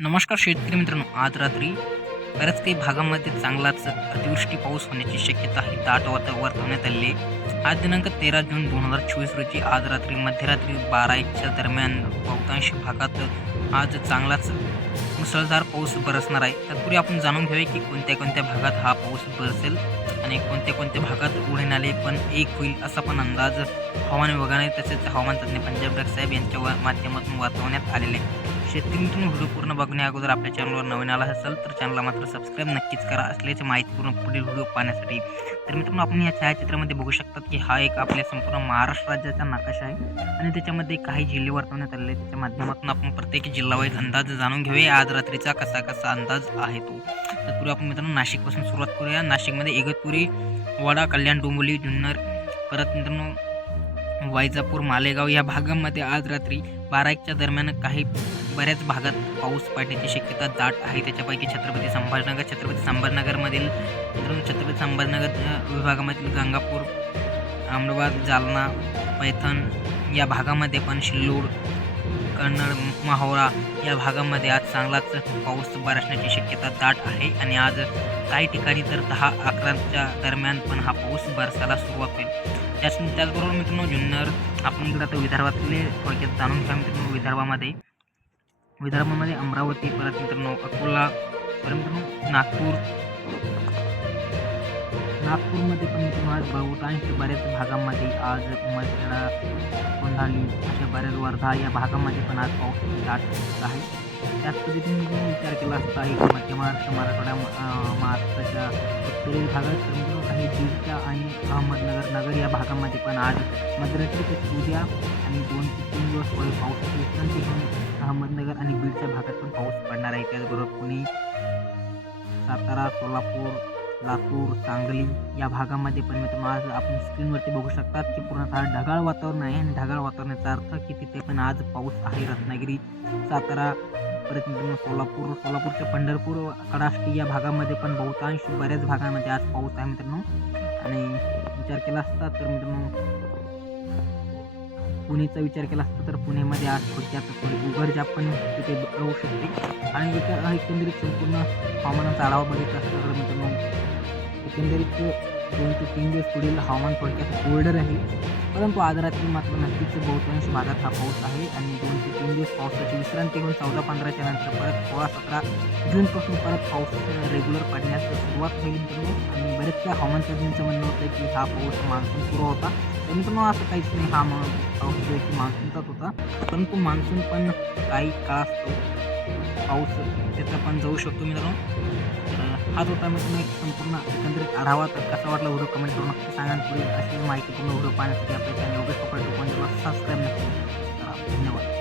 नमस्कार शेतकरी मित्रांनो आज रात्री बऱ्याच काही भागामध्ये चांगलाच अतिवृष्टी पाऊस होण्याची शक्यता ही दाट वाता वर्तवण्यात आली आज दिनांक तेरा जून दोन हजार चोवीस रोजी आज रात्री मध्यरात्री बारा एकच्या दरम्यान बहुतांश भागात आज चांगलाच मुसळधार पाऊस बरसणार आहे. तत्पूर्वी आपण जाणून घेऊया की कोणत्या कोणत्या भागात हा पाऊस बरसेल आणि कोणत्या कोणत्या भागात उडे नाले पण एक होईल असा पण अंदाज हवामान विभागाने तसेच हवामान तज्ज्ञ पंजाब डग साहेब यांच्या माध्यमातून वर्तवण्यात आलेले आहे. शेतकरी व्हिडिओ पूर्ण बघण्या अगोदर आपल्या चॅनलवर नवीन आला असेल तर चॅनलला मात्र सबस्क्राईब नक्कीच करा. असल्याची माहितीपूर्ण पुढील व्हिडिओ पाहण्यासाठी. तर मित्रांनो आपण या छायाचित्रामध्ये बघू शकतात की हा एक आपल्या संपूर्ण महाराष्ट्र राज्याचा नकाशा आहे. आणि त्याच्यामध्ये काही जिल्हे वर्तवण्यात आलेले त्याच्या माध्यमातून आपण प्रत्येक जिल्हावाईज अंदाज जाणून घेऊया. आज रात्रीचा कसा कसा अंदाज आहे तो. तत्पूर्वी आपण मित्रांनो नाशिकपासून सुरुवात करूया. नाशिकमध्ये इगतपुरी वाडा कल्याण डोंबोली जुन्नर. परत मित्रांनो वायजापूर मालेगाव या भागामध्ये आज रात्री बारा एकच्या दरम्यान काही बऱ्याच भागात पाऊस पडण्याची शक्यता दाट आहे. त्याच्यापैकी छत्रपती संभाजीनगर छत्रपती संभाजीनगरमधील छत्रपती संभाजीनगर विभागामधील गंगापूर अहमदाबाद जालना पैठण या भागामध्ये पण शिल्लूड कन्नड माहोरा या भागामध्ये आज चांगलाच पाऊस बरसण्याची शक्यता दाट आहे आणि आज काही ठिकाणी तर दहा अकराच्या दरम्यान पण हा पाऊस बरसायला सुरुवात होईल. त्याच त्याचबरोबर मित्रांनो जुन्नर आपण इकडं आता विदर्भातले थोडक्यात जाणून घ्या मित्रांनो विदर्भामध्ये. विदर्भामध्ये अमरावती परत मित्रांनो अकोला परत मित्रांनो नागपूर नागपूरमध्ये पण आज बहुतांश बऱ्याच भागामध्ये आज मराठवाडा कोंढाली अशा बऱ्याच वर्धा या भागामध्ये पण आज पाऊस दाट आहे. त्याच पद्धतीने जर विचार केला असता एक मध्य महाराष्ट्र मराठवाड्या महाराष्ट्राच्या उत्तरेल भागात तर काही बीडच्या आणि अहमदनगर नगर या भागामध्ये पण आज मध्यरात्री ते उद्या आणि दोन ते तीन दिवस पुढे पाऊस विश्रांती घेऊन अहमदनगर आणि बीडच्या भागात पण पाऊस पडणार आहे. त्याचबरोबर पुणे सातारा सोलापूर लातूर सांगली या भागामध्ये पण मित्र आज आपण स्क्रीनवरती बघू शकतात की पूर्णतः ढगाळ वातावरण आहे. आणि ढगाळ वातावरणाचा अर्थ की तिथे पण आज पाऊस आहे. रत्नागिरी सातारा परत मित्रांनो सोलापूर सोलापूरच्या पंढरपूर कडाष्टी या भागामध्ये पण बहुतांश बऱ्याच भागामध्ये आज पाऊस आहे मित्रांनो. आणि विचार केला असता तर मित्रांनो पुणेचा विचार केला असता तर पुणेमध्ये आज खुर्च्या थोडी पण तिथे राहू शकते. आणि विचार एकंदरीत संपूर्ण हवामानाचा आढावा बघितला असता तर मित्रांनो एकंदरीत दोन ते तीन दिवस पुढील हवामान थोडक्यात कोरडं राहील. परंतु आज रात्री मात्र नक्कीच बहुतांश भागात हा पाऊस आहे आणि दोन ते तीन दिवस पावसाची विश्रांती होऊन चौदा पंधराच्या नंतर परत सोळा सतरा जूनपासून परत पाऊस रेग्युलर पडण्यास सुरुवात होईल आणि बरेच त्या तज्ज्ञांचं म्हणणं होतं की हा पाऊस मान्सून सुरू होता. तर मित्रांनो असं काहीच नाही. हा मग पाऊस जो की मान्सूनचाच होता. परंतु मान्सून पण काही काळ असतो. पाऊस त्याचा पण जाऊ शकतो मित्रांनो. हाच होता मित्रांनो एक संपूर्ण एकंदरीत आढावा. तर कसा वाटला व्हिडिओ कमेंट करून नक्की सांगा. आणि पुढील अशी माहितीपूर्ण व्हिडिओ पाहण्यासाठी आपल्या चॅनल योगेश धन्यवाद.